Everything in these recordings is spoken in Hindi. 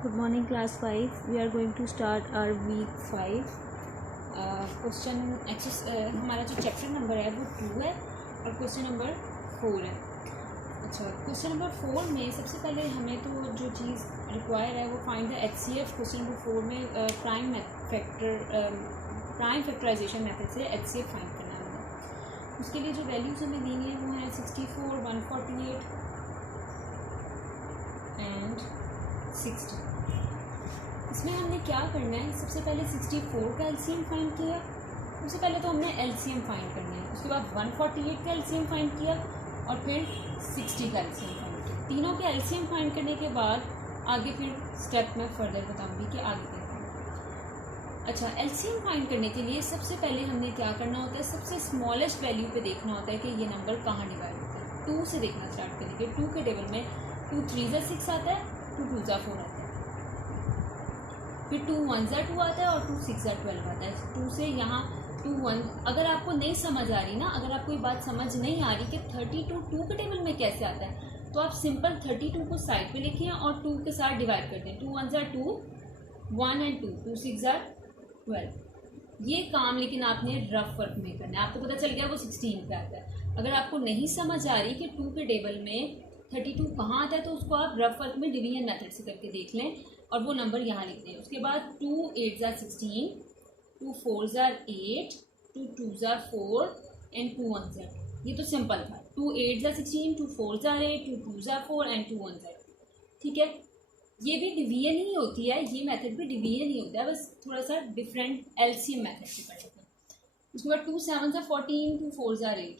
Good morning, class 5. We are going to start our week 5. Question हमारा जो चैप्टर नंबर है वो 2 है और क्वेश्चन नंबर 4 है। अच्छा, क्वेश्चन नंबर 4 में सबसे पहले हमें तो जो चीज़ रिक्वायर है वो find the HCF। Question number 4 में प्राइम फैक्टराइजेशन मेथड से HCF फाइंड करना है। उसके लिए जो वैल्यूज़ हमें देनी है वो है 64, 148 एंड 60। इसमें हमने क्या करना है, सबसे पहले 64 का एलसीएम फाइंड किया। सबसे पहले तो हमने एलसीएम फाइंड करना है, उसके बाद 148 का एलसीएम फाइंड किया और फिर 60 का एलसीएम फाइंड किया। तीनों के एलसीएम फाइंड करने के बाद आगे फिर स्टेप में फर्दर बताऊंगी कि आगे क्या करना। अच्छा, एलसीएम फाइंड करने के लिए सबसे पहले हमने क्या करना होता है, सबसे स्मॉलेस्ट वैल्यू पे देखना होता है कि ये नंबर कहाँ डिवाइड होता है। 2 से देखना स्टार्ट करेंगे। 2 के टेबल में 2 3 6 आता है, 2 2 4 आता है, फिर 2 1 2 आता है और 2 6 12 आता है। 2 से यहाँ 2 1, अगर आपको नहीं समझ आ रही ना, अगर आपको ये बात समझ नहीं आ रही कि 32 2 के टेबल में कैसे आता है, तो आप सिंपल 32 को साइड पे लिखें और 2 के साथ डिवाइड कर दें। 2 1 2, 1 एंड 2, 2 6 12। ये काम लेकिन आपने रफ वर्क में करना है। आपको पता चल गया वो 16 पे आता है। अगर आपको नहीं समझ आ रही कि 2 के टेबल में 32 कहाँ आता है, तो उसको आप रफ वर्क में डिवीजन मेथड से करके देख लें और वो नंबर यहाँ लिख दें। उसके बाद 2 8 16, 2 4 8, 2 2 4 एंड 2 1 ये तो सिंपल था। 2 8 16, 2 4 8, 2 2 4 एंड 2 1। ठीक है, ये भी डिवीजन ही होती है, ये मेथड भी डिवीजन ही होता है, बस थोड़ा सा डिफरेंट एलसीएम मेथड से पढ़ेंगे। उसके बाद 2 7 14, 2 4 8,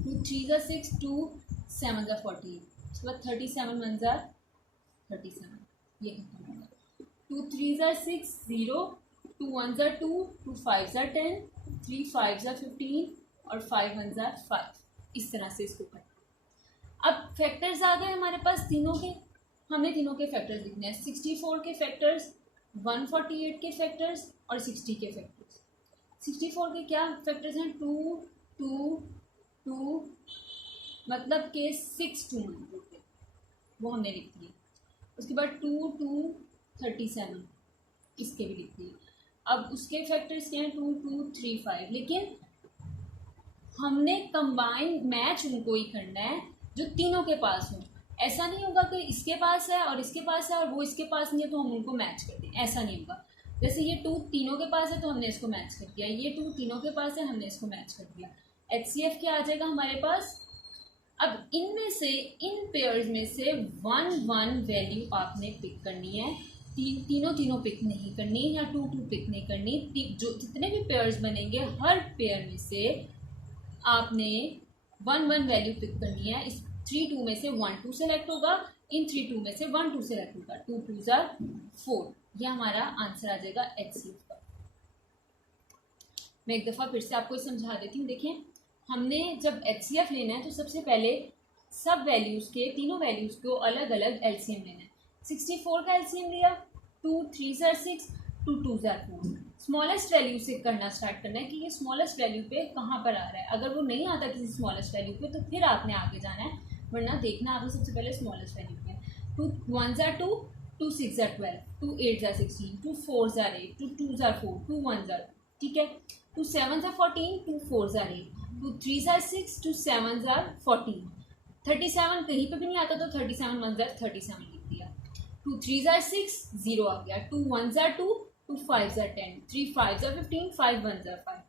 2 3 6, 2 7 14। उसके बाद 37 1 37, ये खत्म होगा। 2 3 6 0, 2 1 2, 2 5 10, 3 5 15 और 5 1 5। इस तरह से इसको करना। अब फैक्टर्स आ गए हमारे पास तीनों के, हमने तीनों के फैक्टर्स लिखने हैं। 64 के फैक्टर्स, 148 के फैक्टर्स और 60 के फैक्टर्स। 64 के क्या फैक्टर्स हैं, 2 2 2, मतलब के 6 2 9, वो हमने लिख दिए। उसके बाद 2 2 37, इसके भी लिख दिए। अब उसके फैक्टर्स क्या हैं, 2 2 3 5, लेकिन हमने कंबाइन मैच उनको ही करना है जो तीनों के पास हो। ऐसा नहीं होगा कि इसके पास है और इसके पास है और वो इसके पास नहीं है तो हम उनको मैच कर दें, ऐसा नहीं होगा। जैसे ये 2 तीनों के पास है तो हमने इसको मैच कर दिया, ये 2 तीनों के पास है हमने इसको मैच कर दिया। HCF क्या आ जाएगा हमारे पास। अब इनमें से, इन पेयर्स में से 1 1 वैल्यू आपने पिक करनी है। तीनों पिक नहीं करनी या 2 2 पिक नहीं करनी। जो जितने भी पेयर्स बनेंगे हर पेयर में से आपने 1 1 वैल्यू पिक करनी है। इस 3 2 में से 1 2 सेलेक्ट होगा, इन 3 2 में से 1 2 सेलेक्ट होगा। 2 2 4, यह हमारा आंसर आ जाएगा HCF का। मैं एक दफ़ा फिर से आपको समझा देती हूँ। देखें, हमने जब HCF लेना है तो सबसे पहले सब वैल्यूज़ के, तीनों वैल्यूज़ को अलग अलग एलसीएम लेना है। 64 का एलसीएम लिया, 2 3 6, 2 2 4। स्मॉलेस्ट वैल्यू से करना स्टार्ट करना है कि ये स्मॉलेस्ट वैल्यू पे कहाँ पर आ रहा है। अगर वो नहीं आता किसी स्मॉलेस्ट वैल्यू पे तो फिर आपने आगे जाना है, वरना देखना आपने सबसे पहले स्मॉलेस्ट वैल्यू पे। 2 1 2, 2 6 12, 2 8 16, 2 4 8, 2 2 4, 2 1 ठीक है। 2 7 14, 2 4 8, 2 3 6, 2 7 14। 37 कहीं पे भी नहीं आता तो 37 1 37 लिख दिया। 2 3 6 0 आ गया। 2 1 2, 2 5 10, 3 5 15, 5 1 5।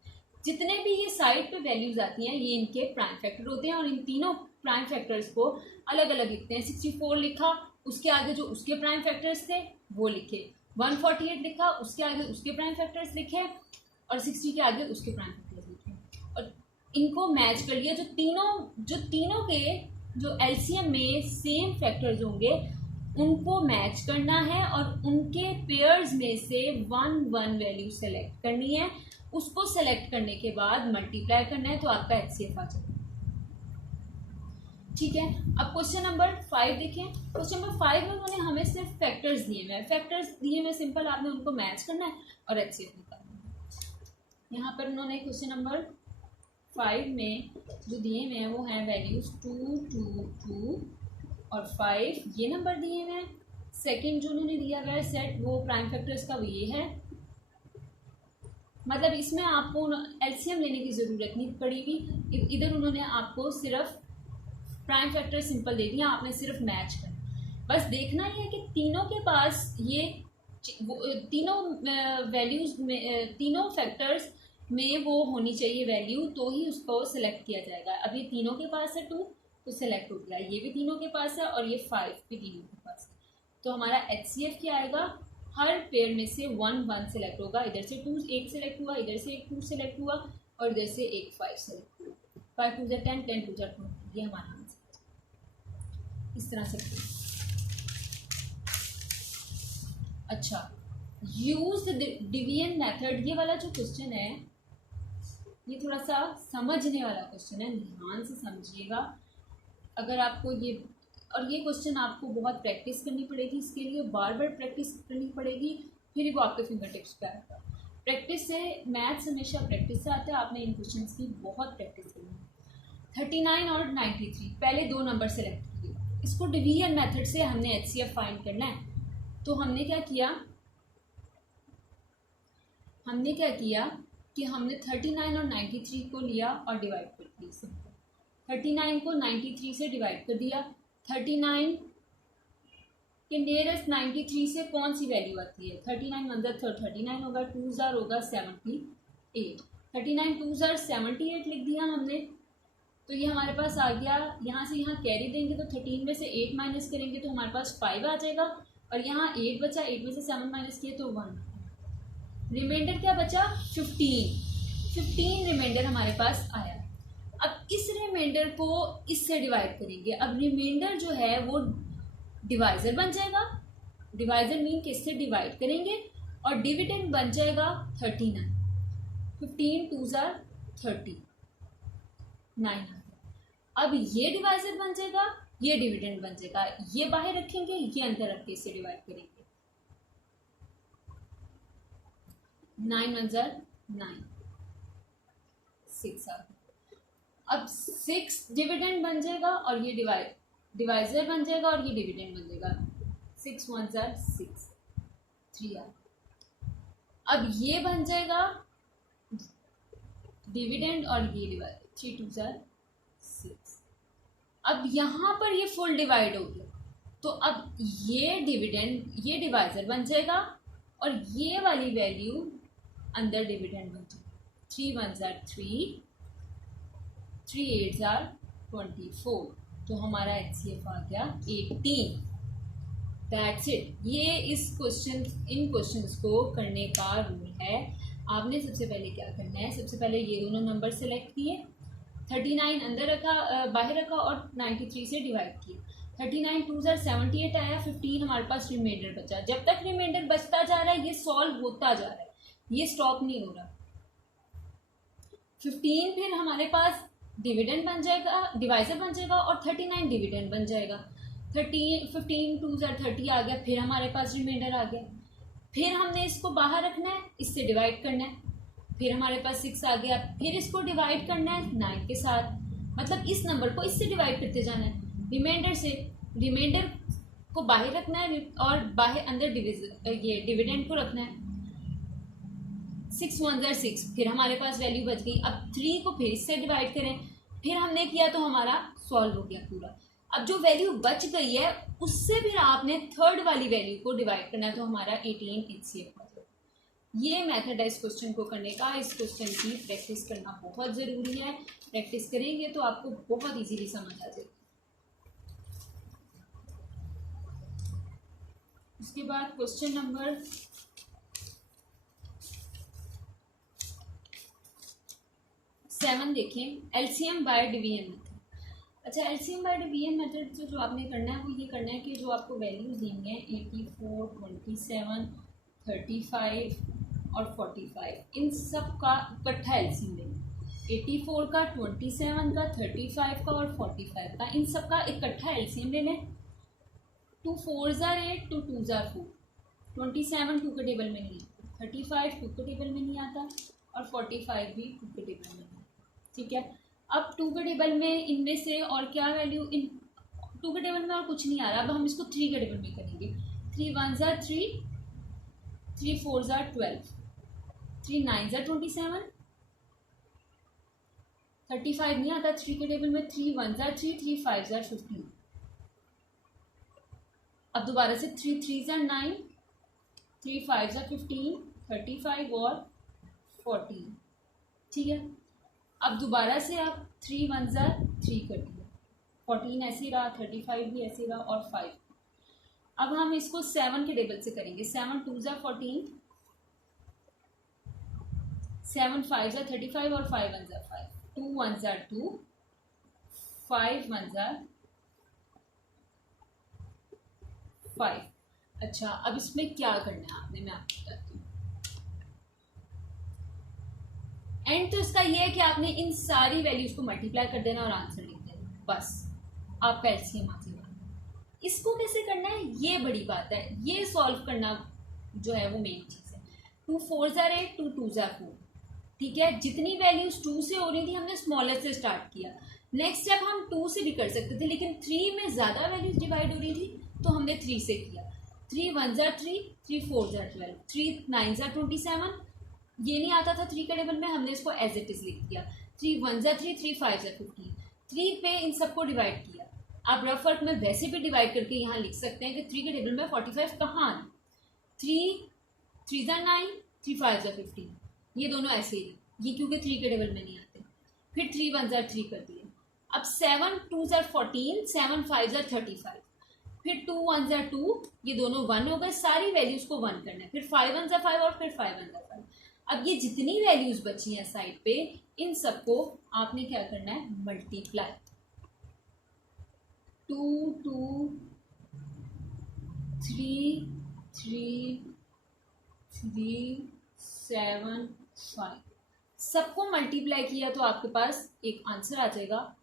जितने भी ये साइड पे वैल्यूज आती हैं ये इनके प्राइम फैक्टर होते हैं और इन तीनों प्राइम फैक्टर्स को अलग अलग लिखते हैं। 64 लिखा, उसके आगे जो उसके प्राइम फैक्टर्स थे वो लिखे। 148 लिखा, उसके आगे उसके प्राइम फैक्टर्स लिखे और 60 के आगे उसके प्राइम फैक्टर्स लिखे और इनको मैच कर लिया। जो तीनों के जो एलसीएम में सेम फैक्टर्स होंगे उनको मैच करना है और उनके पेयर्स में से 1 1 वैल्यू सेलेक्ट करनी है। उसको सेलेक्ट करने के बाद मल्टीप्लाई करना है तो आपका HCF आ जाएगा। ठीक है, अब क्वेश्चन नंबर 5 देखें। क्वेश्चन नंबर 5 में उन्होंने हमें सिर्फ फैक्टर्स दिए हुए हैं। फैक्टर्स दिए हुए सिंपल, आपने उनको मैच करना है और HCF निकालना है। यहाँ पर उन्होंने क्वेश्चन नंबर 5 में जो दिए हुए हैं वो हैं वैल्यूज 2 2 2 और 5, ये नंबर दिए हुए हैं। सेकंड जो उन्होंने दिया हुआ है सेट वो प्राइम फैक्टर्स का वो ये है, मतलब इसमें आपको एलसीएम लेने की ज़रूरत नहीं पड़ेगी। इधर उन्होंने आपको सिर्फ प्राइम फैक्टर सिंपल दे दिया, आपने सिर्फ मैच करना। बस देखना ही है कि तीनों के पास ये तीनों वैल्यूज़ में तीनों फैक्टर्स में वो होनी चाहिए वैल्यू, तो ही उसको सिलेक्ट किया जाएगा। अब ये तीनों के पास है 2 तो सिलेक्ट हो गया, ये भी तीनों के पास है और ये 5 भी तीनों के पास है। तो हमारा HCF क्या आएगा, हर पेयर में से 1 1 सिलेक्ट होगा। इधर से 2 1 सिलेक्ट हुआ, इधर से 1 2 सिलेक्ट हुआ और इधर से 1 5 सिलेक्ट हुआ। 5 2 10 10 2 20, ये हमारा आंसर इस तरह से। अच्छा, यूज डिवीजन मेथड, ये वाला जो क्वेश्चन है ये थोड़ा सा समझने वाला क्वेश्चन है, ध्यान से समझिएगा। अगर आपको ये और ये क्वेश्चन आपको बहुत प्रैक्टिस करनी पड़ेगी, इसके लिए बार बार प्रैक्टिस करनी पड़ेगी, फिर वो आपके फिंगर टिप्स पे आएगा। प्रैक्टिस से, मैथ्स हमेशा प्रैक्टिस से आता है, आपने इन क्वेश्चन की बहुत प्रैक्टिस करनी है। 39 और 93 पहले 2 नंबर सेलेक्ट किए, इसको डिवीजन मेथड से हमने HCF फाइंड करना है। तो हमने क्या किया कि हमने 39 और 93 को लिया और डिवाइड कर दिया। सिंपल 39 को 93 से डिवाइड कर दिया। 39 के नियरेस्ट 93 से कौन सी वैल्यू आती है, 39 1 39 होगा, 2 ज़ार होगा 78, 39 2 ज़ार 78 लिख दिया हमने। तो ये हमारे पास आ गया, यहाँ से यहाँ कैरी देंगे तो 13 में से 8 माइनस करेंगे तो हमारे पास 5 आ जाएगा और यहाँ 8 बचा, 8 में से 7 माइनस किए तो 1, रिमाइंडर क्या बचा 15 रिमाइंडर हमारे पास आया। अब इस रिमाइंडर को इससे डिवाइड करेंगे। अब रिमाइंडर जो है वो डिवाइज़र बन जाएगा, डिवाइज़र मीन कि इससे डिवाइड करेंगे और डिविडेंड बन जाएगा 39। 15 2 ज़ार 30, 9। अब ये डिवाइज़र बन जाएगा, ये डिविडेंड बन जाएगा, ये बाहर रखेंगे, ये अंदर रख के इसे डिवाइड करेंगे। 9 1 ज़ार 9, 6 आ गया। अब 6 डिविडेंड बन जाएगा और ये डिवाइज़र बन जाएगा और ये डिविडेंड बन जाएगा। 6 1 ज़ार 6, 3 आ गया। अब ये बन जाएगा डिविडेंड और ये डिवाइड, 3 2 ज़ार 6। अब यहाँ पर ये फुल डिवाइड हो गया तो अब ये डिविडेंड, ये डिवाइज़र बन जाएगा और ये वाली वैल्यू अंदर डिविडेंड बन जाएगी। 3 1 ज़ार 3, 3 8 ज़ार 24, तो हमारा HCF आ गया 18। That's it. ये इन क्वेश्चंस को करने का रूल है। आपने सबसे पहले क्या करना है, सबसे पहले ये दोनों नंबर सेलेक्ट किए, 39 अंदर रखा, बाहर रखा और 93 से डिवाइड किया। 39 2 ज़ार 78 आया, 15 हमारे पास रिमाइंडर बचा। जब तक रिमाइंडर बचता जा रहा है ये सॉल्व होता जा रहा है, ये स्टॉप नहीं हो रहा। 15 फिर हमारे पास डिविडेंड बन जाएगा, डिवाइज़र बन जाएगा और 39 डिविडेंड बन जाएगा। 15 2 ज़ार 30 आ गया, फिर हमारे पास रिमाइंडर आ गया। फिर हमने इसको बाहर रखना है, इससे डिवाइड करना है, फिर हमारे पास 6 आ गया, फिर इसको डिवाइड करना है 9 के साथ, मतलब इस नंबर को इससे डिवाइड करते जाना है रिमाइंडर से। रिमाइंडर को बाहर रखना है और बाहर अंदर ये डिविडेंड को रखना है। 6 1 ज़ार 6, फिर हमारे पास वैल्यू बच गई। अब 3 को फिर इससे डिवाइड करें, फिर हमने किया तो हमारा सॉल्व हो गया पूरा। अब जो वैल्यू बच गई है उससे फिर आपने थर्ड वाली वैल्यू को डिवाइड करना है, तो हमारा 18 HCF हो जाएगा। ये मेथड है इस क्वेश्चन को करने का। इस क्वेश्चन की प्रैक्टिस करना बहुत ज़रूरी है, प्रैक्टिस करेंगे तो आपको बहुत इजीली समझ आ जाएगी। उसके बाद क्वेश्चन नंबर 7 देखें, LCM बाय डिवीजन मेथड। अच्छा, LCM बाय डिवीजन मेथड जो आपने करना है वो ये करना है कि जो आपको वैल्यूज देंगे 84 27 35 और 45, इन सब का इकट्ठा LCM लेना। 84 का, 27 का, 35 का और 45 का, इन सब का इकट्ठा LCM ले लें। 2 4 ज़ार 8, 2 2 ज़ार 4, 27 2 के टेबल में नहीं आता, 35 2 के टेबल में नहीं आता और 45 भी 2 के टेबल में नहीं आता। ठीक है, अब 2 के टेबल में इनमें से और क्या वैल्यू, इन 2 के टेबल में और कुछ नहीं आ रहा। अब हम इसको 3 के टेबल में करेंगे। 3 1s are 3, 3 4s are 12, 3 9s are 27, 35 नहीं आता 3 के टेबल में, 3 1s are 3, 3 5s are 15। अब दोबारा से 3 3s are 9, 3 5s are 15, 35 और 14। ठीक है, अब दोबारा से आप 3 1s are 3 कर दिया, 14 ऐसे ही रहा, 35 भी ऐसे ही रहा और 5। अब हम इसको 7 के टेबल से करेंगे। 7 2s are 14, 7 5s are 35 और 5 1s are 5, 2 1s are 2, 5 1s are 5। अच्छा, अब इसमें क्या करना है आपने, मैं आपको बताती हूँ। एंड तो इसका ये है कि आपने इन सारी वैल्यूज को मल्टीप्लाई कर देना और आंसर लिख देना, बस आपका एलसीएम आ जाएगा। इसको कैसे करना है ये बड़ी बात है, ये सॉल्व करना जो है वो मेन चीज़ है। 2 4s are 8, 2 2s are 4। ठीक है, जितनी वैल्यूज 2 से हो रही थी हमने स्मॉलेस्ट से स्टार्ट किया। नेक्स्ट स्टेप हम 2 से भी कर सकते थे, लेकिन 3 में ज़्यादा वैल्यूज डिवाइड हो रही थी तो हमने 3 से किया। 3 1s are 3, 3 4s are 12, 3 9s are 27। ये नहीं आता था 3 के टेबल में, हमने इसको एज इट इज लिख दिया। 3 1s are 3, 3 5s are 15, 3 पे इन सबको डिवाइड किया। आप रफ वर्क में वैसे भी डिवाइड करके यहाँ लिख सकते हैं कि 3 के टेबल में 45 कहाँ आए। 3 3s are 9, 3 5s are 15, ये दोनों ऐसे ही, ये क्योंकि 3 के टेबल में नहीं आते। फिर 3 1s are 3 कर दिए। अब 7 2s are 14, 7 5s are 35, फिर 2 1s are 2, ये दोनों 1 हो गए, सारी वैल्यूज को 1 करना है। फिर 5 1s are 5 और फिर 5 1s are 5। अब ये जितनी वैल्यूज बची हैं साइड पे, इन सबको आपने क्या करना है, मल्टीप्लाई। 2 2 3 3 3 7 5, सबको मल्टीप्लाई किया तो आपके पास एक आंसर आ जाएगा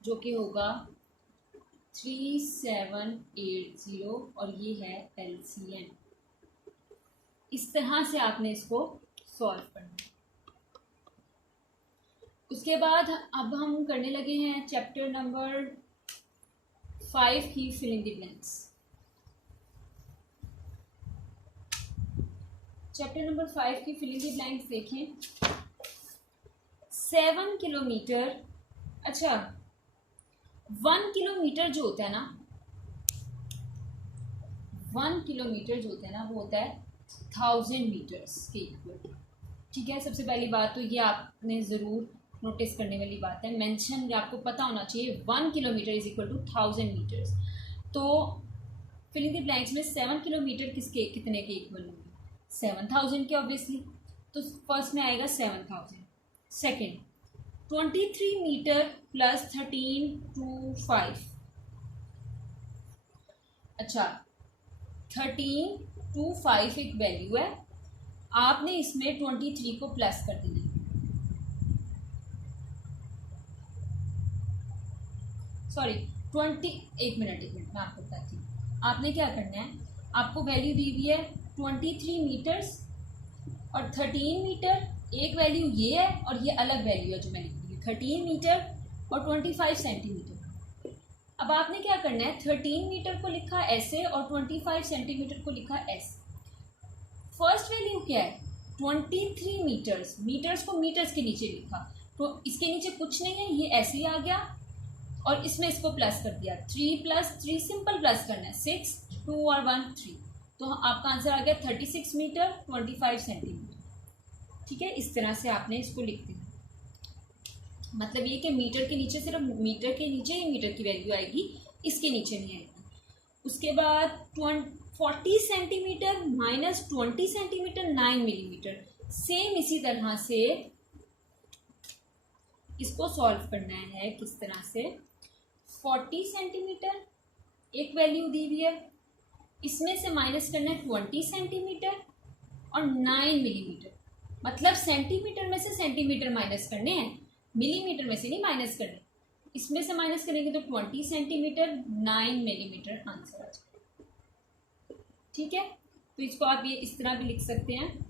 जो कि होगा 3780 और ये है एलसीएम। इस तरह से आपने इसको सॉल्व करना। उसके बाद अब हम करने लगे हैं चैप्टर नंबर 5 की filling the blanks. Chapter number 5 की फिलिंग द ब्लैंक्स देखें। 7 किलोमीटर, अच्छा 1 किलोमीटर जो होता है ना, 1 किलोमीटर जो होता है ना वो होता है 1000 मीटर्स के इक्वल। ठीक है, सबसे पहली बात तो ये आपने ज़रूर नोटिस करने वाली बात है, मेंशन आपको पता होना चाहिए 1 kilometre is equal to 1000 metres. तो फिलिंग द ब्लैंक्स में 7 किलोमीटर किसके कितने के इक्वल होंगे, 7000 के ऑब्वियसली। तो फर्स्ट में आएगा 7000। Second 23 metre plus 13 2 5। अच्छा 13 2 5 एक वैल्यू है, आपने इसमें 23 को प्लस कर देना। सॉरी 20, एक मिनट मैं आपको बताती हूँ। आपने क्या करना है, आपको वैल्यू दी हुई है 23 मीटर्स और 13 मीटर, एक वैल्यू ये है और ये अलग वैल्यू है जो मैं लिख रही हूँ 13 मीटर और 25 सेंटीमीटर। अब आपने क्या करना है, 13 मीटर को लिखा ऐसे और 25 सेंटीमीटर को लिखा ऐसे। फर्स्ट वैल्यू क्या है 23 मीटर्स, मीटर्स को मीटर्स के नीचे लिखा, तो इसके नीचे कुछ नहीं है, ये ऐसे ही आ गया और इसमें इसको प्लस कर दिया। 3 प्लस 3 सिंपल प्लस करना है, 6 2 और 1 3, तो आपका आंसर आ गया 36 मीटर 25 सेंटीमीटर। ठीक है, इस तरह से आपने इसको लिख दिया। मतलब ये कि मीटर के नीचे सिर्फ मीटर के नीचे ही मीटर की वैल्यू आएगी, इसके नीचे नहीं आएगी। उसके बाद 40 centimetre minus 20 centimetre 9 millimetre. Same इसी तरह से इसको सॉल्व करना है। किस तरह से, 40 सेंटीमीटर एक वैल्यू दी हुई है, इसमें से माइनस करना है 20 सेंटीमीटर और 9 मिलीमीटर। मतलब सेंटीमीटर में से सेंटीमीटर माइनस करने हैं, मिलीमीटर में से नहीं माइनस करने। इसमें से माइनस करेंगे तो 20 सेंटीमीटर 9 मिलीमीटर आंसर आ जाएगा। ठीक है, तो इसको आप ये इस तरह भी लिख सकते हैं।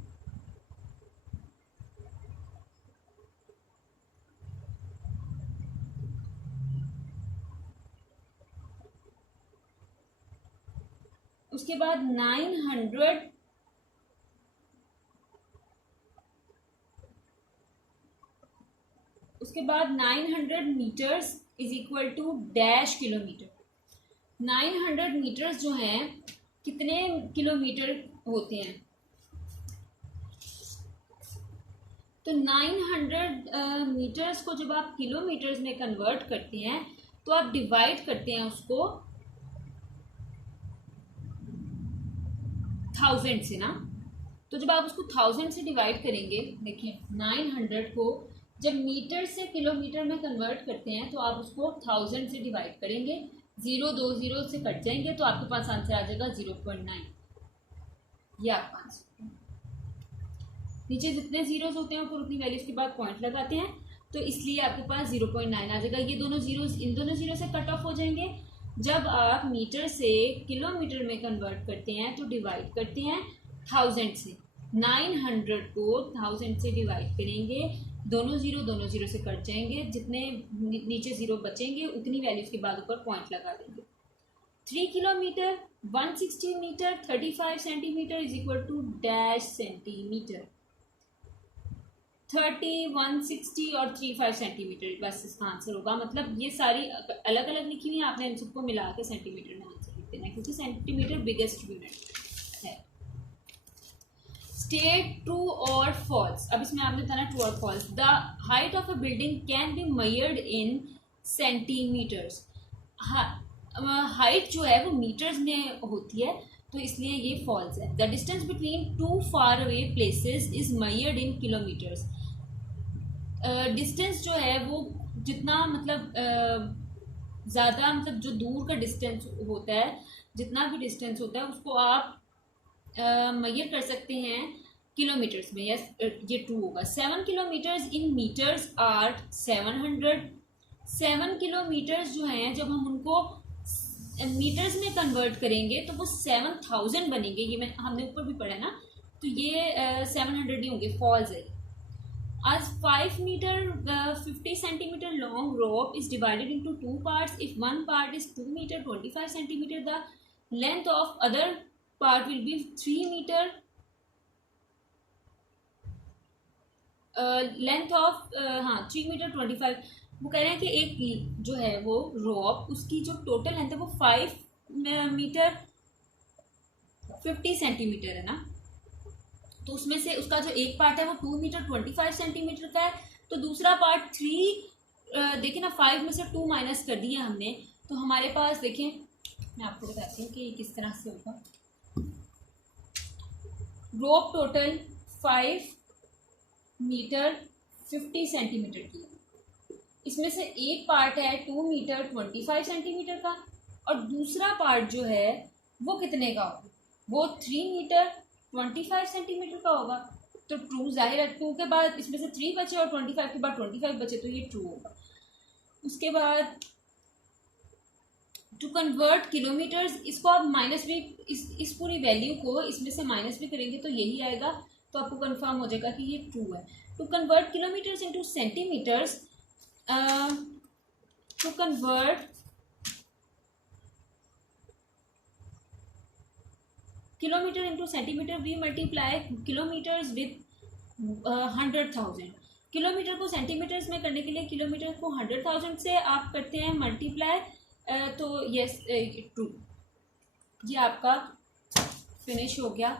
उसके बाद 900 metres is equal to dash kilometre. 900 metres जो हैं कितने किलोमीटर होते हैं? तो 900 मीटर्स को जब आप किलोमीटर्स में कन्वर्ट करते हैं तो आप डिवाइड करते हैं उसको 1000 से ना। तो जब आप उसको 1000 से डिवाइड करेंगे, देखिए 900 को जब मीटर से किलोमीटर में कन्वर्ट करते हैं तो आप उसको 1000 से डिवाइड करेंगे, 0 2 0 से कट जाएंगे तो आपके पास आंसर आ जाएगा 0.9। ये आपका आंसर। नीचे जितने जीरोस होते हैं ऊपर उतनी वैल्यूज के बाद पॉइंट लगाते हैं, तो इसलिए आपके पास 0.9 आ जाएगा। ये दोनों जीरोस इन दोनों जीरो से कट ऑफ हो जाएंगे। जब आप मीटर से किलोमीटर में कन्वर्ट करते हैं तो डिवाइड करते हैं 1000 से। 900 को 1000 से डिवाइड करेंगे, दोनों जीरो से कट जाएंगे, जितने नीचे जीरो बचेंगे उतनी वैल्यूज के बाद ऊपर पॉइंट लगा देंगे। 3 kilometre 160 metre 35 centimetre is equal to dash centimetre. 30 160 और 35 सेंटीमीटर बस इसका आंसर होगा। मतलब ये सारी अलग अलग लिखी हुई है, आपने इन सबको मिला के सेंटीमीटर में आंसर लिख देना है क्योंकि सेंटीमीटर बिगेस्ट यूनिट है। स्टेट ट्रू और फॉल्स। अब इसमें आपने बताना ट्रू और false. The height of a building can be measured in centimetres. Height जो है वो मीटर्स में होती है, तो इसलिए ये फॉल्स है। The distance between two far away places is measured in kilometres. Distance जो है वो जितना मतलब ज़्यादा मतलब जो दूर का डिस्टेंस होता है, जितना भी डिस्टेंस होता है उसको आप मेजर कर सकते हैं किलोमीटर्स में। यस ये ट्रू होगा। 7 kilometres in metres are 700। 7 kilometres जो हैं जब हम उनको मीटर्स में कन्वर्ट करेंगे तो वो 7000 बनेंगे। ये हमने ऊपर भी पढ़ा ना, तो ये 700 ही होंगे, फॉल्स है। As 5 meter 50 centimeter long rope is divided into two parts. If one part is 2 meter 25 centimeter, the length of other part will be 3 meter. Length of 3 meter 25। वो कह रहे हैं कि एक जो है वो रोप उसकी जो टोटल लेंथ है वो 5 मीटर 50 सेंटीमीटर है ना, तो उसमें से उसका जो एक पार्ट है वो 2 मीटर 25 सेंटीमीटर का है, तो दूसरा पार्ट 3 देखें ना, 5 में से 2 माइनस कर दिया हमने, तो हमारे पास देखें मैं आपको बताती हूँ कि ये किस तरह से होगा। रोप टोटल 5 मीटर 50 सेंटीमीटर की, इसमें से एक पार्ट है 2 मीटर 25 सेंटीमीटर का और दूसरा पार्ट जो है वो कितने का होगा, वो 3 मीटर 25 सेंटीमीटर का होगा। तो ट्रू जाहिर है, 2 के बाद इसमें से 3 बचे और 25 के बाद 25 बचे, तो ये ट्रू होगा। उसके बाद टू कन्वर्ट किलोमीटर्स, इसको आप माइनस भी इस पूरी वैल्यू को इसमें से माइनस भी करेंगे तो यही आएगा, तो आपको कंफर्म हो जाएगा कि ये ट्रू है। To convert kilometres into centimetres, to convert kilometre into centimetre we multiply kilometres with 100,000। Kilometre को सेंटीमीटर्स में करने के लिए किलोमीटर को 100,000 से आप करते हैं मल्टीप्लाई, तो यस ट्रू। ये आपका फिनिश हो गया।